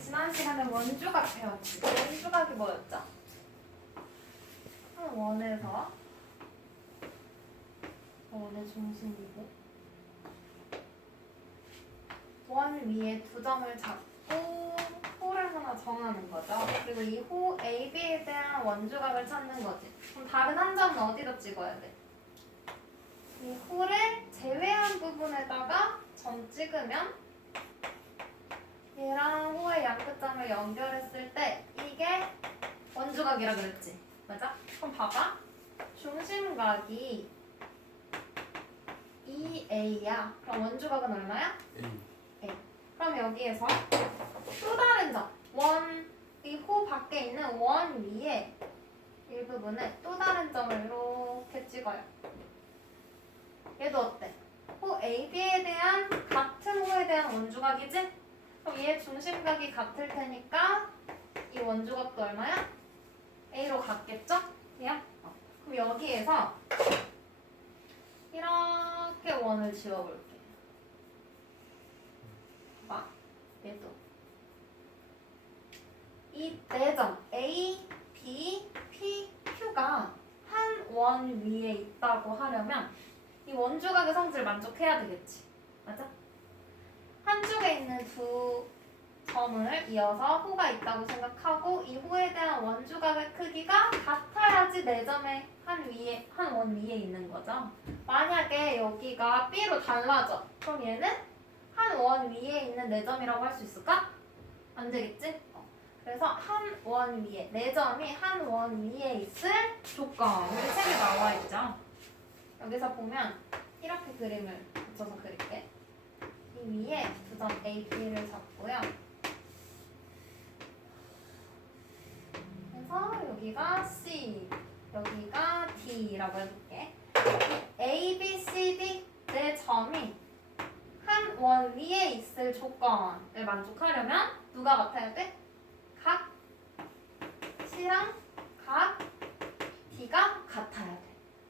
지난 시간에 원주각 배웠지. 원주각이 뭐였죠? 한 원에서 원의 중심이고 원 위에 두 점을 잡고 호를 하나 정하는 거죠. 그리고 이 호 AB에 대한 원주각을 찾는 거지. 그럼 다른 한 점은 어디다 찍어야 돼? 이 호를 제외한 부분에다가 점 찍으면 얘랑 호의 양끝점을 연결했을 때 이게 원주각이라 그랬지. 맞아? 그럼 봐봐. 중심각이 EA야. 그럼 원주각은 얼마야? A. 그럼 여기에서 또 다른 점. 이 호 밖에 있는 원 위에 일부분에 또 다른 점을 이렇게 찍어요. 얘도 어때? 호 AB에 대한 같은 호에 대한 원주각이지? 그럼 얘 중심각이 같을 테니까 이 원주각도 얼마야? A로 같겠죠? 그냥? 그럼 여기에서 이렇게 원을 지워볼게. 봐. 얘도. 이 네 점 A, B, P, Q가 한 원 위에 있다고 하려면 이 원주각의 성질 만족해야 되겠지. 맞아? 한쪽에 있는 두 점을 이어서 호가 있다고 생각하고 이 호에 대한 원주각의 크기가 같아야지 네 점의 한 원 위에 있는 거죠. 만약에 여기가 B로 달라져. 그럼 얘는 한 원 위에 있는 네 점이라고 할 수 있을까? 안 되겠지? 그래서 한 원 위에, 네 점이 한 원 위에 있을 조건. 우리 책에 나와 있죠. 여기서 보면 이렇게 그림을 붙여서 그릴게. 이 위에 두 점 A, B를 잡고요. 그래서 여기가 C, 여기가 D라고 해볼게. A, B, C, D 네 점이 한 원 위에 있을 조건을 만족하려면 누가 같아야 돼? 각 C랑 각 D가 같아야 돼.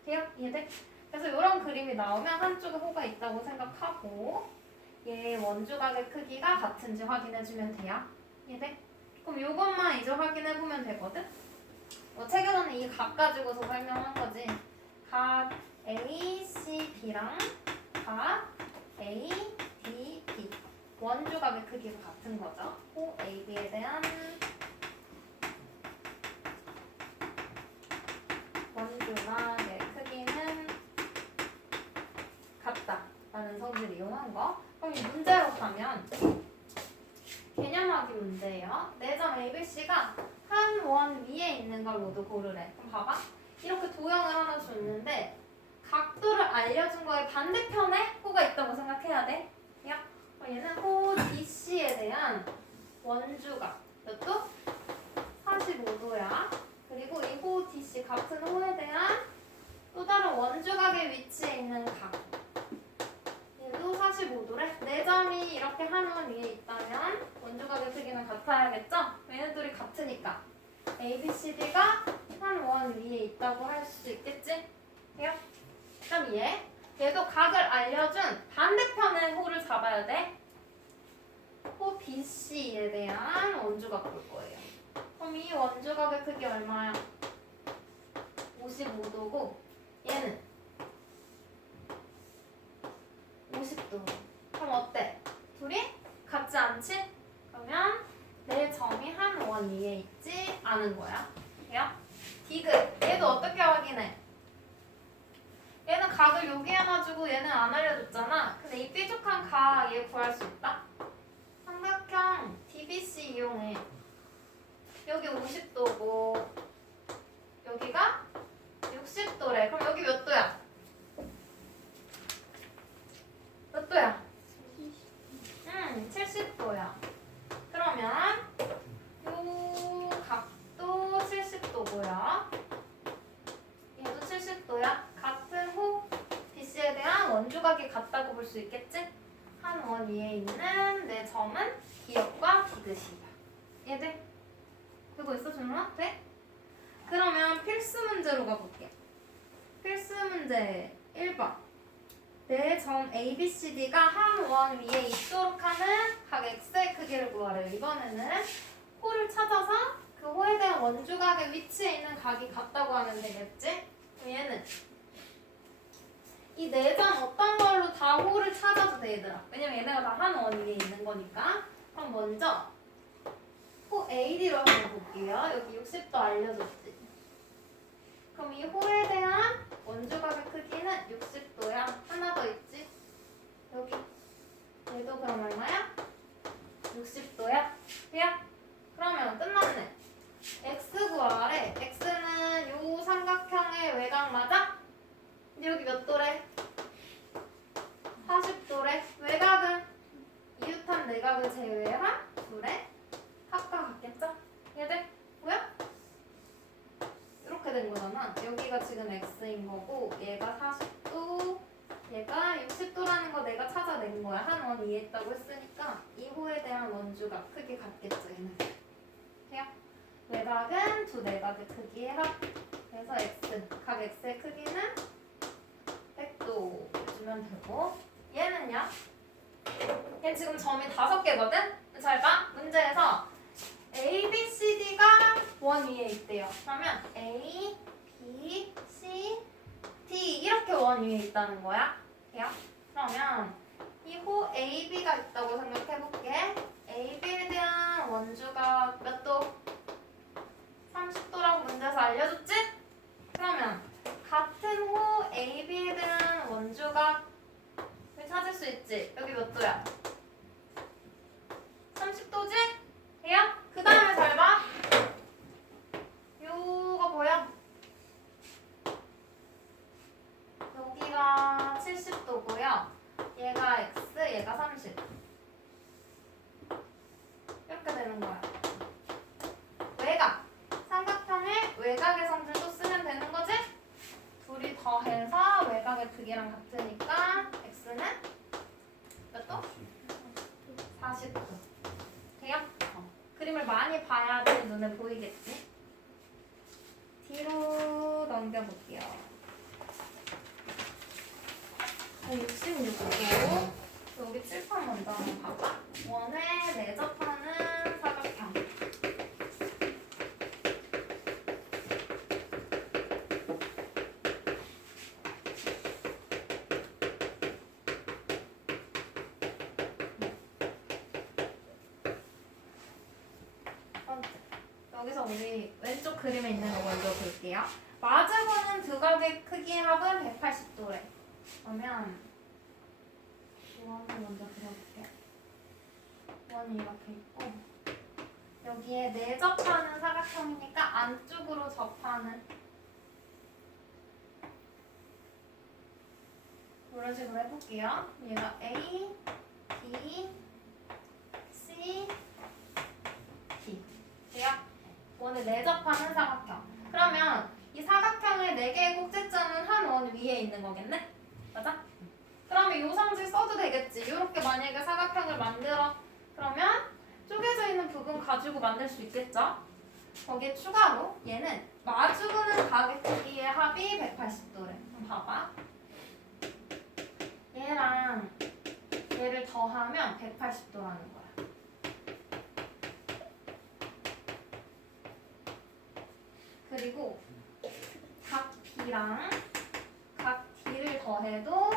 돼요? 이해돼? 그래서 이런 그림이 나오면 한쪽에 호가 있다고 생각하고 얘 원주각의 크기가 같은지 확인해주면 돼요. 이해돼? 그럼 이것만 이제 확인해보면 되거든? 책에서는 이 각 가지고서 설명한 거지. 각 A, C, B랑 각 A, D, B 원주각의 크기가 같은 거죠. 호 A, B에 대한 원주각의 크기는 같다라는 성질을 이용한 거. 그럼 이 문제로 가면 개념하기 문제예요. 네 점 ABC가 한 원 위에 있는 걸 모두 고르래. 그럼 봐봐. 이렇게 도형을 하나 줬는데 각도를 알려준 거에 반대편에 호가 있다고 생각해야 돼. 야, 얘는 호 DC에 대한 원주각. 이것도 45도야. 그리고 이 호 DC 같은 호에 대한 또 다른 원주각의 위치에 있는 각. 얘도 45도래. 네 점이 이렇게 한 원 위에 있다면 원주각의 크기는 같아야겠죠? 얘네들이 같으니까. A, B, C, D가 한 원 위에 있다고 할 수 있겠지? 돼요? 그럼 얘도 각을 알려준 반대편의 호를 잡아야 돼. 호 BC에 대한 원주각 볼 거예요. 그럼 이 원주각의 크기 얼마야? 55도고 얘는 50도. 그럼 어때? 둘이 같지 않지? 그러면 내 점이 한 원 위에 있지 않은 거야. 돼요? 디귿. 얘도 어떻게 확인해? 얘는 각을 여기에 놔주고 얘는 안 알려줬잖아. 근데 이 뾰족한 각 얘 구할 수 있다. 삼각형 DBC 이용해. 여기 50도고 여기가 60도래. 그럼 여기 몇 도야? 몇 도야? 70도야. 그러면 요 각도 70도고요. 얘도 70도야. 같은 호 BC에 대한 원주각이 같다고 볼 수 있겠지? 한 원 위에 있는 내 점은 기역과 디귿이야. 얘들 그거 있어 준호아? 돼? 그러면 필수 문제로 가볼게. 필수 문제 1번. 네 점 ABCD가 한 원 위에 있도록 하는 각 X의 크기를 구하래요. 이번에는 호를 찾아서 그 호에 대한 원주각의 위치에 있는 각이 같다고 하면 되겠지? 그럼 얘는 이 네 점 어떤 걸로 다 호를 찾아도 돼 얘들아. 왜냐면 얘네가 다 한 원 위에 있는 거니까. 그럼 먼저 호 AD로 한번 볼게요. 여기 60도 알려줬지. 그럼 이 호에 대한 원주각의 크기는 60도야. 하나 더 있지? 여기. 얘도 그럼 얼마야? 60도야? 그야? 그러면 끝났네. x 구하래. x는 요 삼각형의 외곽 맞아? 근데 여기 몇 도래? 40도래. 외곽은 이웃한 내각을 제외한 둘의 합과 같겠죠? 얘들 뭐야? 이렇게 된 거잖아. 여기가 지금 x인 거고 얘가 40도 얘가 60도라는 거 내가 찾아낸 거야. 한 원 위에 있다고 했으니까 이 호에 대한 원주가 크게 같겠죠. 얘는 돼요? 외곽은 두 내각의 크기의 합. 그래서 x 각 x의 크기는 100도 주면 되고 얘는요? 얘 지금 점이 5개거든? 잘 봐. 문제에서 A, B, C, D가 원 위에 있대요. 그러면 A, B, C, D 이렇게 원 위에 있다는 거야. 돼요? 그러면 이 호 A, B가 있다고 생각해볼게. A, B에 대한 원주가 몇 도? 30도라고 문제에서 알려줬지? 그러면 같은 호 A, B에 대한 원주각을 찾을 수 있지? 여기 몇 도야? 30도지? 돼요? 그 다음에 잘 봐. 요거 뭐야? 여기가 70도고요. 얘가 X, 얘가 30. 이렇게 되는 거야. 외곽. 삼각형의 외곽의 성질도 쓰면 되는 거지? 둘이 더해서 외곽의 크기랑 같으니까 X는 몇 도? 40도. 돼요? 그림을 많이 봐야지 눈에 보이겠지? 뒤로 넘겨볼게요. 66도. 여기 칠판 먼저 한번 봐봐. 원에 내접하는 사각형. 여기서 우리 왼쪽 그림에 있는 거 먼저 볼게요. 마주보는 두 각의 크기의 합은 180도래. 그러면 원을 먼저 그려볼게. 원이 이렇게 있고 여기에 내접하는 사각형이니까 안쪽으로 접하는 이런 식으로 해볼게요. 얘가 A, B, C, D. 돼요? 원을 내접하는 사각형. 그러면 이 사각형의 4개의 꼭지점은 한 원 위에 있는 거겠네? 맞아? 그러면 이 성질 써도 되겠지. 이렇게 만약에 사각형을 만들어. 그러면 쪼개져 있는 부분 가지고 만들 수 있겠죠? 거기에 추가로 얘는 마주보는 각의 크기의 합이 180도래. 그럼 봐봐. 얘랑 얘를 더하면 180도라는 거야. 그리고 각 B랑 각 D를 더해도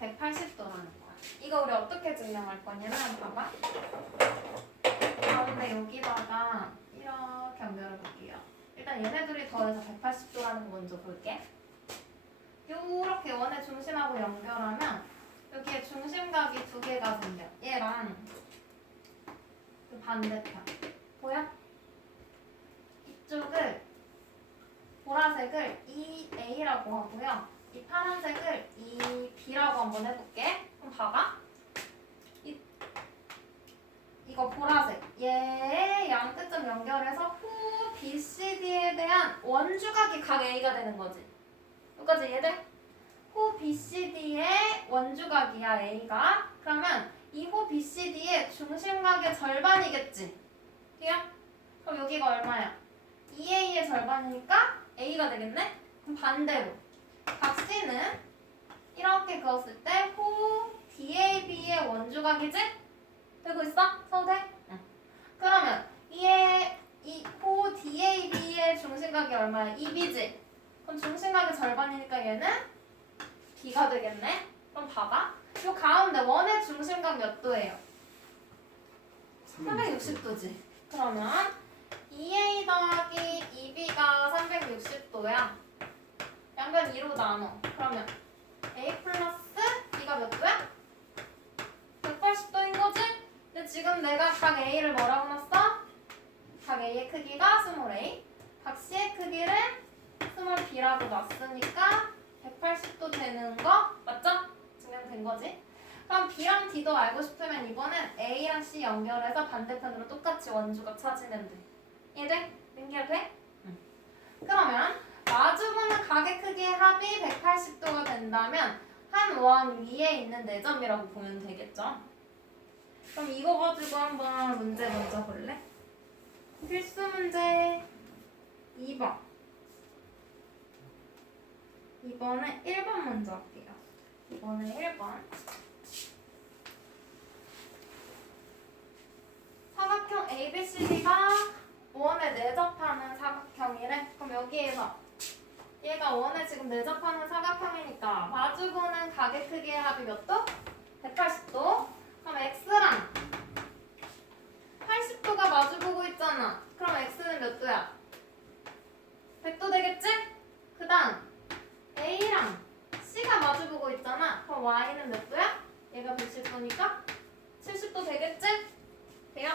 180도라는 거야. 이거 우리 어떻게 증명할 거냐면 봐봐. 가운데 여기다가 이렇게 연결해 볼게요. 일단 얘네 둘이 더해서 180도라는 거 먼저 볼게. 요렇게 원의 중심하고 연결하면 여기에 중심각이 2개가 생겨. 얘랑 그 반대편. 보여? 이쪽을 보라색을 EA라고 하고요. 이 파란색을 EB라고 한번 해볼게. 그럼 봐봐. 이거 보라색. 얘의 양 끝점 연결해서 후 BCD에 대한 원주각이 각 A가 되는 거지. 여기까지 얘들? 호 BCD의 원주각이야 A가. 그러면 이 호 BCD의 중심각의 절반이겠지. 돼요? 그럼 여기가 얼마야? 2A의 절반이니까 A가 되겠네? 그럼 반대로 각 C는 이렇게 그었을 때 호 DAB의 원주각이지? 되고 있어? 써도 돼? 응. 그러면 호 DAB의 중심각이 얼마야? 2B지? 그럼 중심각의 절반이니까 얘는 B가 되겠네? 그럼 봐봐. 요 가운데 원의 중심각 몇 도예요? 360도지. 그러면 2A 더하기 2B가 360도야. 양변 2로 나눠. 그러면 A 플러스 B가 몇 도야? 180도인 거지? 근데 지금 내가 각 A를 뭐라고 놨어? 각 A의 크기가 스몰 a, 각 C의 크기를 스몰 b라고 놨으니까 180도 되는 거 맞죠? 증명된 거지? 그럼 B랑 D도 알고 싶으면 이번엔 A랑 C 연결해서 반대편으로 똑같이 원주각 찾으면 돼. 이해돼? 연결돼? 응. 그러면 마주보는 각의 크기의 합이 180도가 된다면 한 원 위에 있는 네 점이라고 보면 되겠죠? 그럼 이거 가지고 한번 문제 먼저 볼래? 필수 문제 2번. 이번에 1번 먼저 할게요. 이번에 1번. 사각형 ABCD가 원에 내접하는 사각형이래. 그럼 여기에서 얘가 원에 지금 내접하는 사각형이니까 마주보는 각의 크기의 합이 몇 도? 180도. 그럼 X랑 80도가 마주보고 있잖아. 그럼 X는 몇 도야? 100도 되겠지? 그 다음 A랑 C가 마주보고 있잖아. 그럼 Y는 몇 도야? 얘가 110도니까 70도 되겠지? 돼요?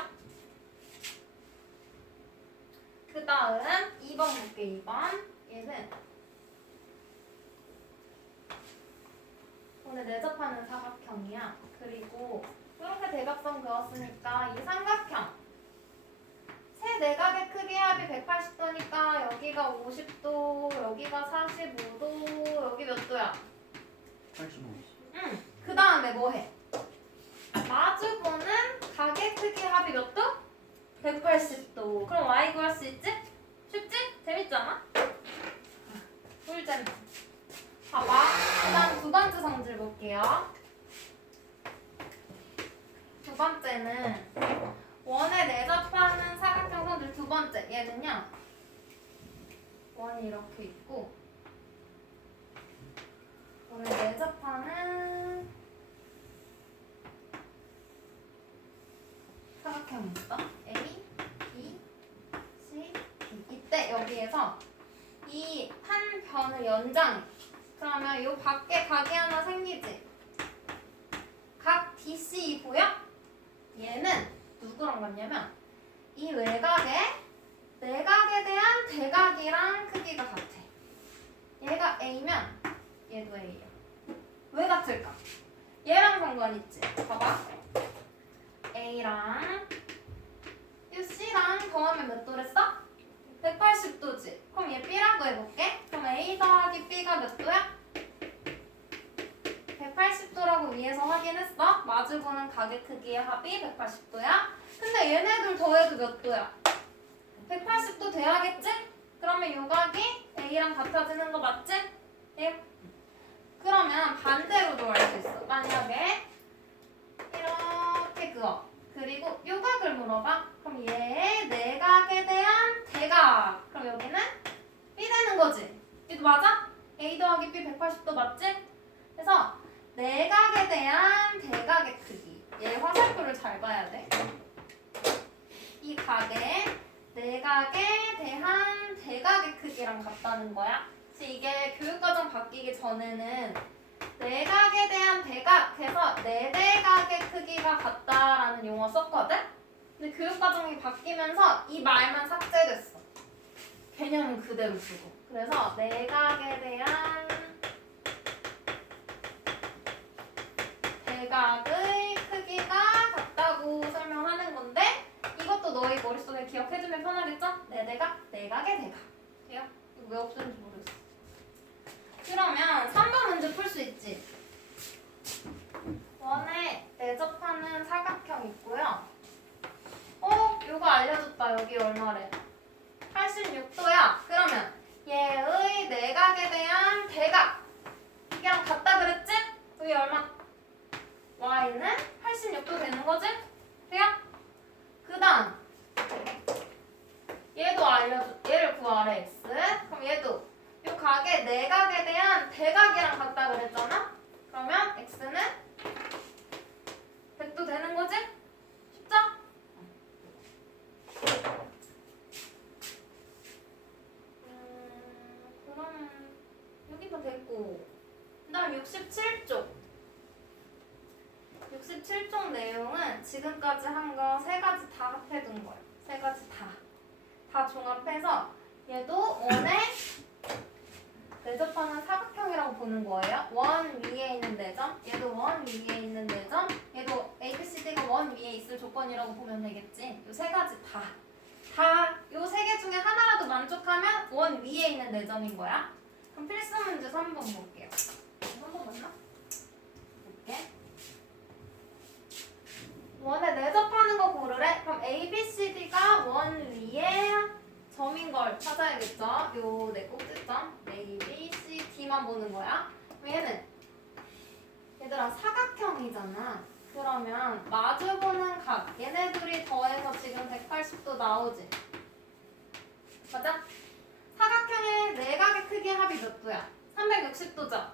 그 다음 2번 볼게. 2번 얘는 오늘 내접하는 사각형이야. 그리고 이렇게 대각선 그었으니까 이 삼각형 세 내각의 크기의 합이 180도니까 여기가 50도, 여기가 45도, 여기 몇 도야? 85. 응. 그 다음에 뭐 해? 마주보는 각의 크기의 합이 몇 도? 180도. 그럼 y 구할 수 있지? 쉽지? 재밌잖아? 꿀잼. 봐봐. 그 다음 두 번째 성질 볼게요. 두 번째는 원에 내접하는 사각형 성질 두 번째. 얘는요. 원이 이렇게 있고 원에 내접하는 사각형이 있어. A, B, C, D. 이때 여기에서 이 한 변을 연장해. 그러면 요 밖에 각이 하나 생기지. 각 DC 보여? 얘는 누구랑 같냐면 이 외곽에 내각에 대한 대각이랑 크기가 같아. 얘가 A면 얘도 A야. 왜 같을까? 얘랑 상관 있지. 봐봐. A랑 이 C랑 더하면 몇 도랬어? 180도지. 그럼 얘 B라고 해볼게. 그럼 A 더하기 B가 몇 도야? 180도라고 위에서 확인했어. 마주보는 각의 크기의 합이 180도야. 근데 얘네들 더해도 몇 도야? 180도 돼야겠지? 그러면 요 각이 A랑 같아지는 거 맞지? 예? 그러면 반대로도 알 수 있어. 만약에 이렇게 그어. 그리고 요 각을 물어봐. 그럼 얘의 내각에 대한 대각. 그럼 여기는 B 되는 거지. 이거 맞아? A 더하기 B 180도 맞지? 그래서 내각에 대한 대각의 크기. 얘 화살표를 잘 봐야 돼. 이 각의 내각에 대한 대각의 크기랑 같다는 거야. 그래서 이게 교육과정 바뀌기 전에는 내각에 대한 대각 해서 내대각의 크기가 같다라는 용어 썼거든? 근데 교육과정이 바뀌면서 이 말만 삭제됐어. 개념은 그대로 두고. 그래서 내각에 대한 대각의 크기가 같다고 설명하는 건데 이것도 너희 머릿속에 기억해주면 편하겠죠? 내대각, 내각의 대각. 돼요? 이거 왜 없었는지 모르겠어. 그러면 3번 문제 풀 수 있지? 원에 내접하는 사각형 있고요. 요거 알려줬다. 여기 얼마래? 86도야. 그러면 얘의 내각에 대한 대각 이게랑 같다 그랬지? 여기 얼마? y는 86도 되는 거지? 돼요? 그 다음 얘도 얘를 구하래 x. 그럼 얘도 이 각의 내각에 대한 대각이랑 같다 그랬잖아? 그러면 x는 100도 되는 거지? 쉽죠? 그럼 여기도 됐고 그 다음 67쪽 67쪽 내용은 지금까지 한 거 세 가지 다 합해둔 거예요. 세 가지 다 종합해서 얘도 원에 내접하는 사각형이라고 보는 거예요. 원 위에 있는 네 점, 얘도 원 위에 있는 네 점, 얘도 ABCD가 원 위에 있을 조건이라고 보면 되겠지. 이 세 가지 이 세 개 중에 하나라도 만족하면 원 위에 있는 네 점인 거야. 그럼 필수 문제 3번 볼게요. 3번 맞나? 볼게. 원에 내접하는 거 고르래? 그럼 ABCD가 원 위에 점인 걸 찾아야겠죠? 요 네 꼭지점 A, B, C, D만 보는 거야. 그럼 얘들아 사각형이잖아. 그러면 마주보는 각 얘네 둘이 더해서 지금 180도 나오지? 맞아? 사각형의 내각의 크기의 합이 몇 도야? 360도죠?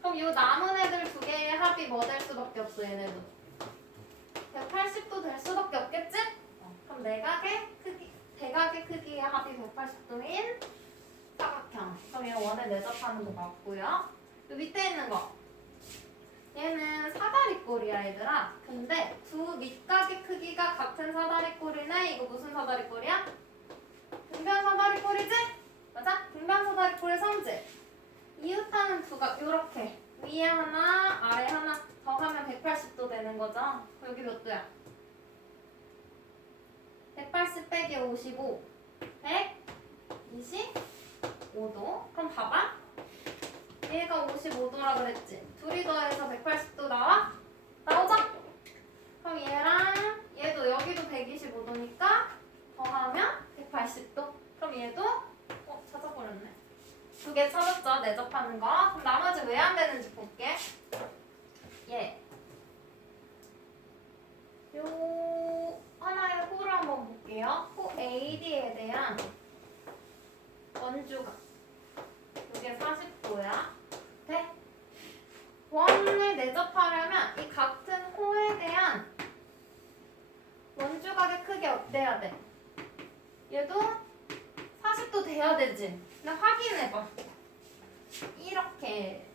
그럼 요 남은 애들 두 개의 합이 뭐 될 수밖에 없어 얘네도 180도 될 수밖에 없겠지? 그럼 대각의 크기의 합이 180도인 사각형. 그럼 얘 원에 내접하는 거 맞고요. 그 밑에 있는 거. 얘는 사다리꼴이야 얘들아. 근데 두 밑각의 크기가 같은 사다리꼴이네. 이거 무슨 사다리꼴이야? 등변 사다리꼴이지? 맞아? 등변 사다리꼴의 성질. 이웃하는 두 각 요렇게 위에 하나 아래 하나 더하면 180도 되는 거죠. 여기 몇 도야? 180 빼기 55 125도. 그럼 봐봐. 얘가 55도라 그랬지. 둘이 더해서 180도 나와? 나오죠? 그럼 얘랑 얘도 여기도 125도니까 더하면 180도. 그럼 얘도 찾아버렸네. 두 개 찾았죠? 내접하는 거. 그럼 나머지 왜 안 되는지 볼게. 요 하나의 호를 한번 볼게요. 호 AD에 대한 원주각. 이게 40도야. 돼? 원을 내접하려면 이 같은 호에 대한 원주각의 크기 어때야 돼? 얘도 40도 돼야 되지. 근데 확인해봐. 이렇게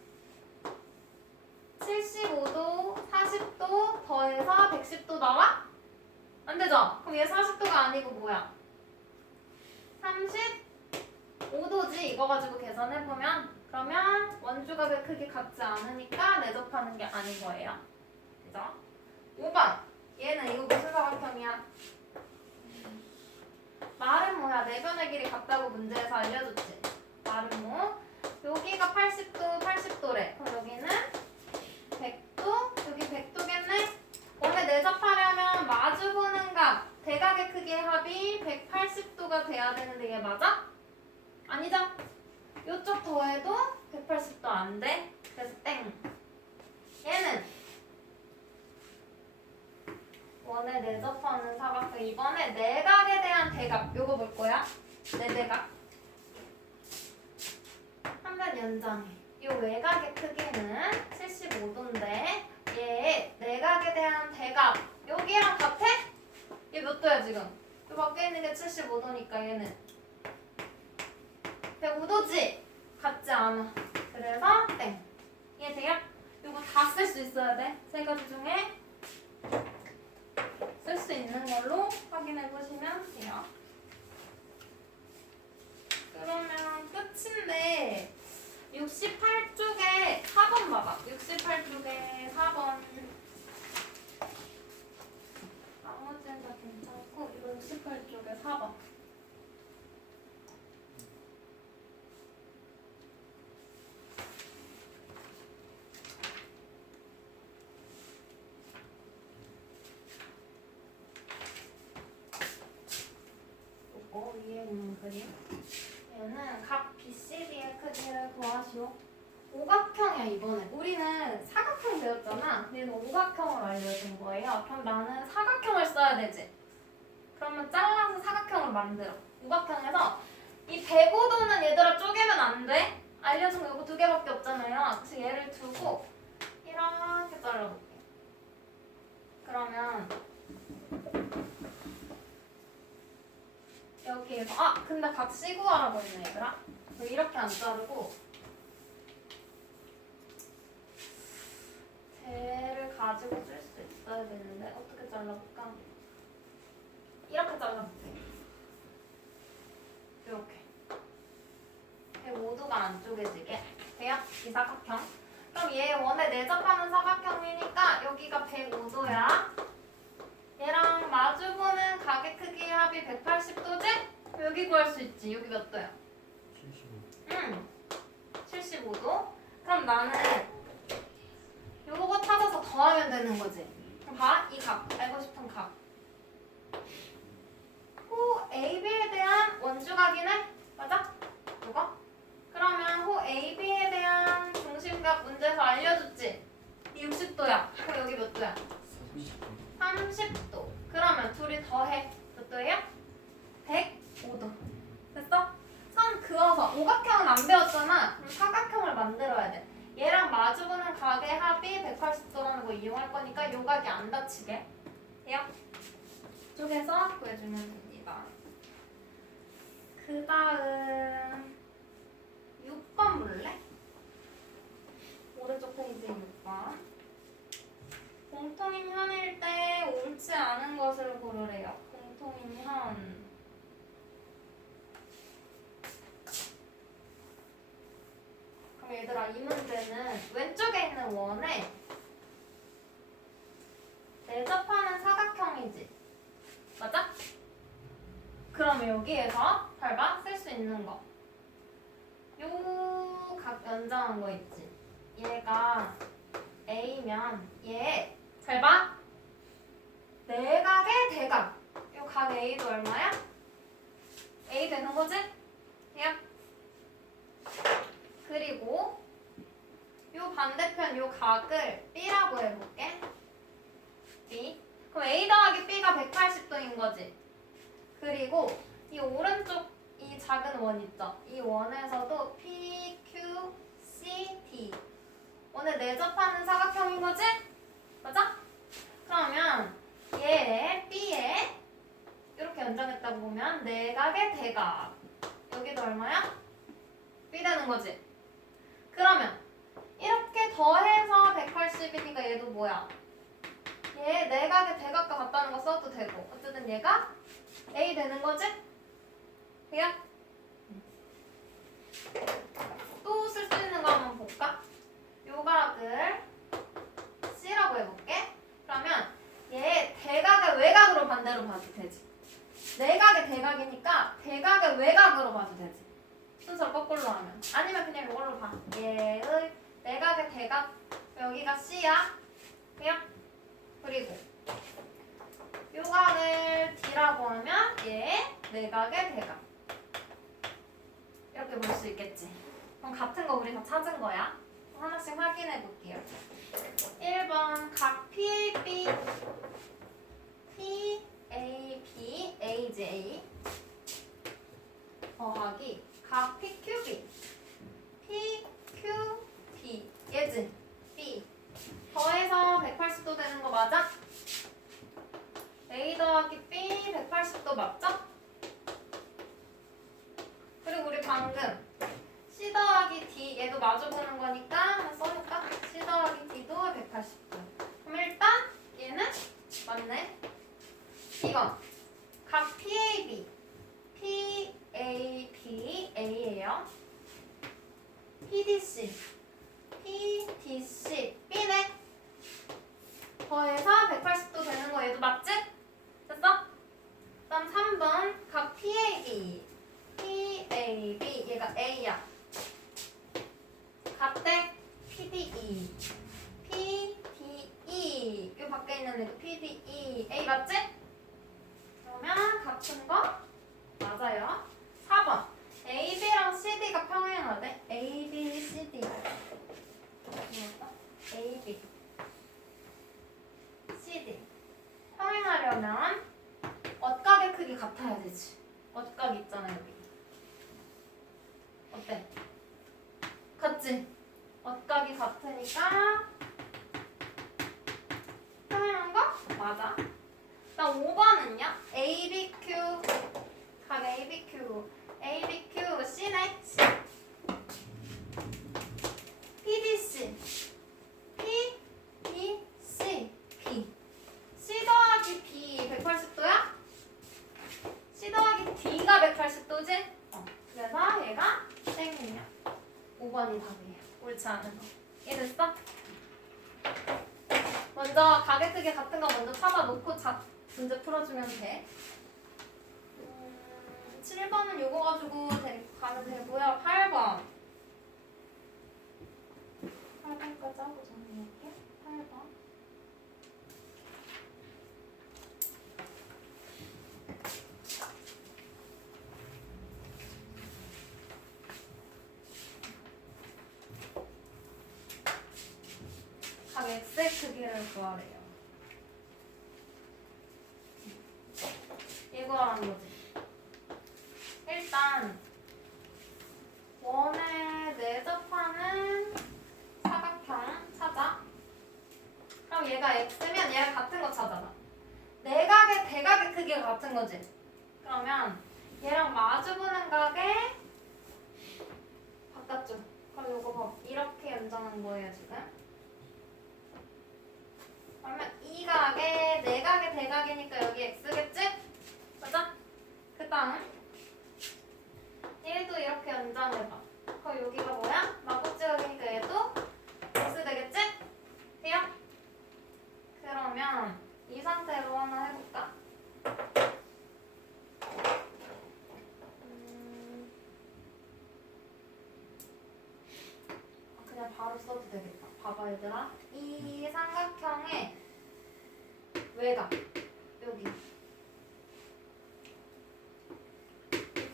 75도, 40도 더해서 110도 나와? 안 되죠? 그럼 얘 40도가 아니고 뭐야? 35도지? 이거 가지고 계산해보면 그러면 원주각의 크기 같지 않으니까 내접하는 게 아닌 거예요. 그죠? 5번 얘는 이거 무슨 사각형이야? 말은 뭐야? 내변의 길이 같다고 문제에서 알려줬지? 말은 뭐? 여기가 80도, 80도래. 그럼 여기는 100도, 여기 100도겠네? 원래 내접하려면 마주보는 각, 대각의 크기의 합이 180도가 돼야 되는데 얘 맞아? 아니죠? 이쪽 더해도 180도 안 돼. 그래서 땡. 얘는 원에 내접하는 사각형. 이번에 내각에 대한 대각. 요거 볼 거야. 내대각. 한번 연장해. 이 외곽의 크기는 75도인데 얘 내각에 대한 대각 여기랑 같아? 얘 몇 도야 지금? 이 밖에 있는 게 75도니까 얘는 105도지? 같지 않아. 그래서 땡. 이해돼요? 이거 다 쓸 수 있어야 돼. 세 가지 중에 쓸 수 있는 걸로 확인해 보시면 돼요. 그러면 끝인데 68쪽에 4번 봐봐. 68쪽에 4번. 나머지는 다 괜찮고 이거 68쪽에 4번. 이거 위에 있는 그림. 얘는 각 BCD의 크기를 구하시오. 오각형이야 이번에. 우리는 사각형 배웠잖아. 근데 얘는 오각형을 알려준 거예요. 그럼 나는 사각형을 써야 되지. 그러면 잘라서 사각형을 만들어. 오각형에서 이 105도는 얘들아 쪼개면 안 돼. 알려준 거 이거 두 개밖에 없잖아요. 그래서 얘를 두고 이렇게 잘라볼게. 그러면 여기에서 근데 각 C9하라고 했네 얘들아. 이렇게 안 자르고 쟤를 가지고 쓸 수 있어야 되는데 어떻게 잘라볼까? 이렇게 잘라볼게. 이렇게 105도가 안 쪼개지게 돼요? 이 사각형. 그럼 얘 원에 내접하는 사각형이니까 여기가 105도야. 얘랑 마주보는 각의 크기의 합이 180도지? 여기 구할 수 있지. 여기 몇 도야? 75. 75도. 그럼 나는 요거 찾아서 더하면 되는 거지. 그럼 봐. 이 각. 알고 싶은 각. 호 AB에 대한 원주각이네? 맞아? 이거? 그러면 호 AB에 대한 중심각 문제에서 알려줬지? 이 60도야. 그럼 여기 몇 도야? 30도. 그러면 둘이 더해. 몇 도예요? 105도. 됐어? 선 그어서 오각형은 안 배웠잖아. 그럼 사각형을 만들어야 돼. 얘랑 마주보는 각의 합이 180도라는 거 이용할 거니까 요 각이 안 다치게. 돼요? 이쪽에서 구해주면 됩니다. 그 다음 6번 볼래? 오른쪽 페이지 6번. 공통인 현일 때 옳지 않은 것을 고르래요. 공통인 현. 그럼 얘들아 이 문제는 왼쪽에 있는 원에 내접하는 사각형이지. 맞아? 그럼 여기에서 잘 봐. 쓸 수 있는 거. 요 각 연장한 거 있지. 얘가 A면 얘 잘 봐. 내각의 대각. 요 각 A도 얼마야? A 되는 거지? 야. 그리고 요 반대편 요 각을 B라고 해볼게. B. 그럼 A 더하기 B가 180도인 거지. 그리고 이 오른쪽 이 작은 원 있죠? 이 원에서도 P, Q, C, D. 원에 내접하는 사각형인 거지? 맞아? 그러면 얘 B에 이렇게 연장했다고 보면 내각의 대각. 여기도 얼마야? B 되는 거지? 그러면 이렇게 더해서 180이니까 얘도 뭐야? 얘 내각의 대각과 같다는 거 써도 되고 어쨌든 얘가 A 되는 거지? 돼요? 또 쓸 수 있는 거 한번 볼까? 요 각을 C라고 해볼게. 그러면 얘 대각의 외곽으로 반대로 봐도 되지. 내각의 대각이니까 대각의 외곽으로 봐도 되지. 순서를 거꾸로 하면. 아니면 그냥 이걸로 봐. 얘의 내각의 대각. 여기가 C야. 돼요? 그리고 요 각을 D라고 하면 얘 내각의 대각. 이렇게 볼 수 있겠지. 그럼 같은 거 우리 다 찾은 거야. 하나씩 확인해 볼게요. 1번 각 PAB PAB AJ 더하기 각 PQB PQB 얘지? B 더해서 180도 되는 거 맞아? A 더하기 B 180도 맞죠? 그리고 우리 방금 C 더하기 D 얘도 마주보는 거니까 한번 써볼까? C 더하기 D도 180도. 그럼 일단 얘는 맞네. 이건 각 PAB PAB A예요. PDC PDC B네. 더해서 180도 되는 거 얘도 맞지? 됐어? 그다음 3번 각 PAB PAB 얘가 A야. 각대 PDE PDE 요 밖에 있는 애도 PDE A 맞지? 그러면 같은 거 맞아요. 4번 AB랑 CD가 평행하대. AB, CD. AB, CD. 평행하려면 엇각의 크기 같아야 되지. 엇각 있잖아 여기. 어때? 같지? 엇각이 같으니까 평행한 거? 맞아. 나 5번은요? ABQ 각 ABQ ABQ C네? C PBC P, B, C, B C 더하기 B 180도야? C 더하기 D가 180도지? 그래서 얘가 땡이야. 5번이 답이에요. 옳지 않은 거. 이해됐어? 먼저 가게 크기 같은 거 먼저 찾아놓고 문제 풀어주면 돼. 7번은 요거 가지고 가면 되고요. 8번. 8번까지 하고 정리할게. 8번. 각 x의 크기를 구하래요. 이거라는 거지. 일단 원에 내접하는 사각형 찾아. 그럼 얘가 x면 얘랑 같은 거 찾아봐. 내각의 대각의 크기가 같은 거지. 그러면 얘랑 마주보는 각의 바깥쪽. 그럼 요거 봐. 이렇게 연장한 거예요 지금. 그러면 이 각의 내각의 대각이니까 여기 x겠지? 맞아? 그 다음 얘도 이렇게 연장해봐. 그럼 여기가 뭐야? 마법지각이니까 얘도 x 되겠지? 돼요? 그러면 이 상태로 하나 해볼까? 그냥 바로 써도 되겠다. 봐봐 얘들아. 이 삼각형의 외곽 여기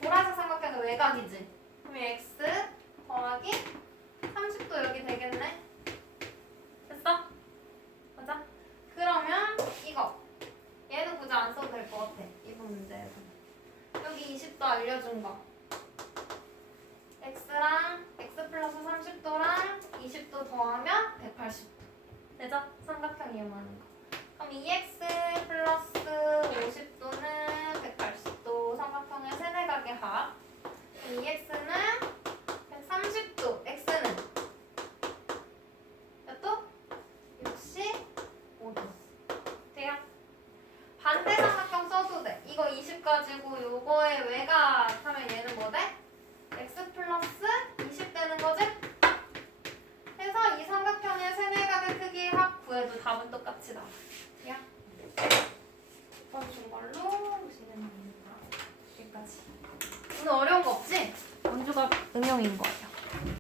보라색 삼각형의 외곽이지. 그럼 x 더하기 30도 여기 되겠네. 됐어? 맞아? 그러면 이거 얘는 굳이 안 써도 될 것 같아. 이번 문제에서 여기 20도 알려준 거 x랑 x 플러스 30도랑 20도 더하면 180도. 되죠? 삼각형 이용하는 거. 그럼 2x 플러스 50도는 180도 삼각형의 세네각의 합. 2x는 130도, x는 또 65도. 돼요? 반대 삼각형 써도 돼. 이거 20 가지고 요거의 외곽 하면 얘는 뭐 돼? x 플러스 20 되는 거지? 해서 이 삼각형의 세네각의 크기의 합 구해도 답은 똑같이 나와. 야, 이번 준 걸로 보시면 됩니다. 여기까지. 오늘 어려운 거 없지? 원주가 응용인 거예요.